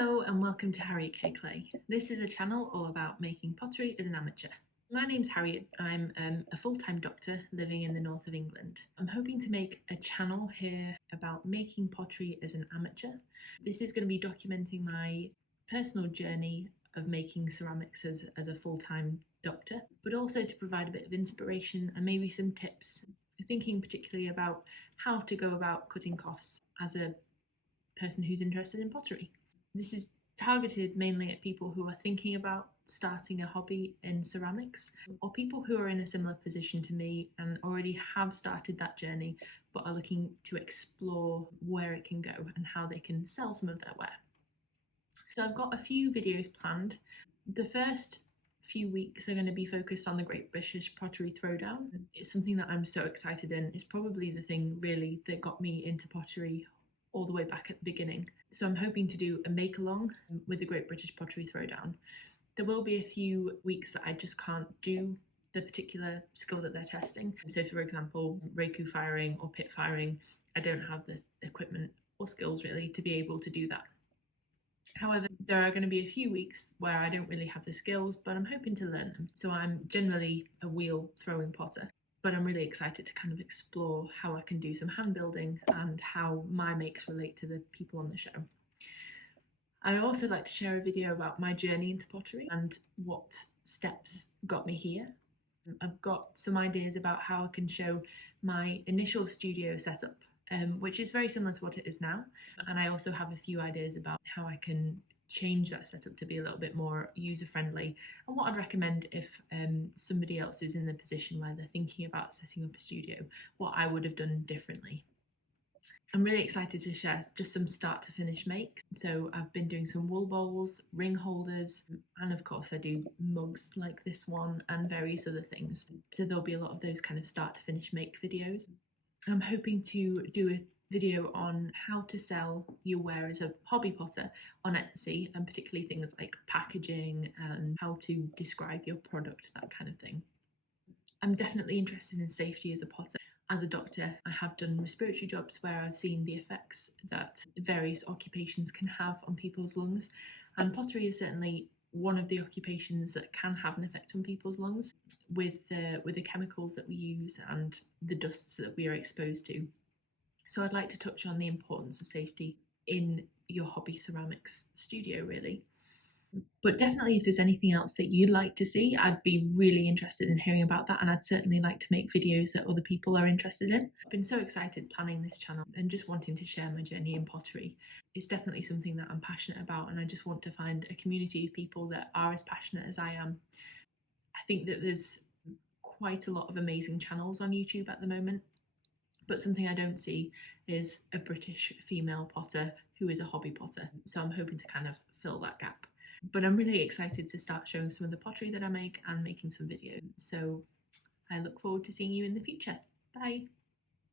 Hello and welcome to Harriet K Clay. This is a channel all about making pottery as an amateur. My name's Harriet. I'm a full-time doctor living in the north of England. I'm hoping to make a channel here about making pottery as an amateur. This is going to be documenting my personal journey of making ceramics as a full-time doctor, but also to provide a bit of inspiration and maybe some tips, thinking particularly about how to go about cutting costs as a person who's interested in pottery. This is targeted mainly at people who are thinking about starting a hobby in ceramics, or people who are in a similar position to me and already have started that journey but are looking to explore where it can go and how they can sell some of their ware. So I've got a few videos planned. The first few weeks are going to be focused on the Great British Pottery Throwdown. It's something that I'm so excited in. It's probably the thing really that got me into pottery all the way back at the beginning. So I'm hoping to do a make along with the Great British Pottery Throwdown. There will be a few weeks that I just can't do the particular skill that they're testing. So for example, Reiku firing or pit firing, I don't have this equipment or skills really to be able to do that. However, there are going to be a few weeks where I don't really have the skills, but I'm hoping to learn them. So I'm generally a wheel throwing potter, but I'm really excited to kind of explore how I can do some hand building and how my makes relate to the people on the show. I also like to share a video about my journey into pottery and what steps got me here. I've got some ideas about how I can show my initial studio setup, which is very similar to what it is now. And I also have a few ideas about how I can change that setup to be a little bit more user-friendly and what I'd recommend if somebody else is in the position where they're thinking about setting up a studio, what I would have done differently. I'm really excited to share just some start to finish makes. So I've been doing some wool bowls, ring holders, and of course I do mugs like this one and various other things. So there'll be a lot of those kind of start to finish make videos. I'm hoping to do a video on how to sell your ware as a hobby potter on Etsy, and particularly things like packaging and how to describe your product, that kind of thing. I'm definitely interested in safety as a potter. As a doctor, I have done respiratory jobs where I've seen the effects that various occupations can have on people's lungs, and pottery is certainly one of the occupations that can have an effect on people's lungs with the chemicals that we use and the dusts that we are exposed to. So I'd like to touch on the importance of safety in your hobby ceramics studio, really. But definitely if there's anything else that you'd like to see, I'd be really interested in hearing about that, and I'd certainly like to make videos that other people are interested in. I've been so excited planning this channel and just wanting to share my journey in pottery. It's definitely something that I'm passionate about, and I just want to find a community of people that are as passionate as I am. I think that there's quite a lot of amazing channels on YouTube at the moment, but something I don't see is a British female potter who is a hobby potter. So I'm hoping to kind of fill that gap. But I'm really excited to start showing some of the pottery that I make and making some videos. So I look forward to seeing you in the future. Bye.